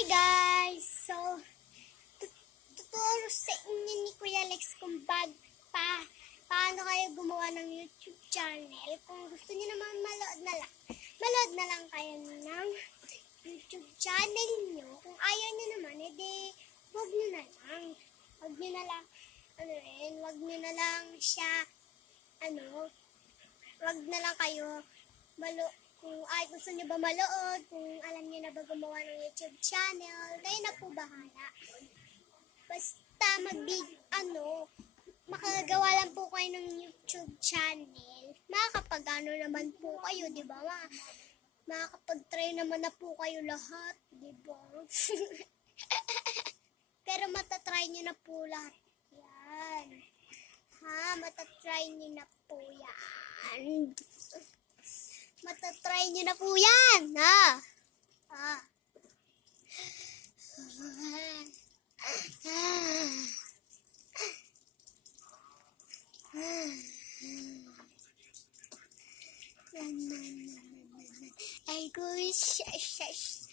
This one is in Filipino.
Hi guys! So, tuturo sa inyo ni Kuya Lex kung paano kayo gumawa ng YouTube channel. Kung gusto niyo naman malood na lang kayo ng YouTube channel niyo. Kung ayaw niyo naman, edi wag niyo na lang. Wag niyo na lang, wag niyo na lang siya, wag na lang kayo kung ay gusto niyo ba malood, kung alam niyo na ba gumawa ng YouTube channel, kayo na po bahala. Basta makagawa lang po kayo ng YouTube channel. Makakapag-ano naman po kayo, di ba? Makakapag-try naman na po kayo lahat, di ba? Pero matatry niyo na po lahat yan. Matatry niyo na po yan. Matatry niyo na po yan, Ay, guys,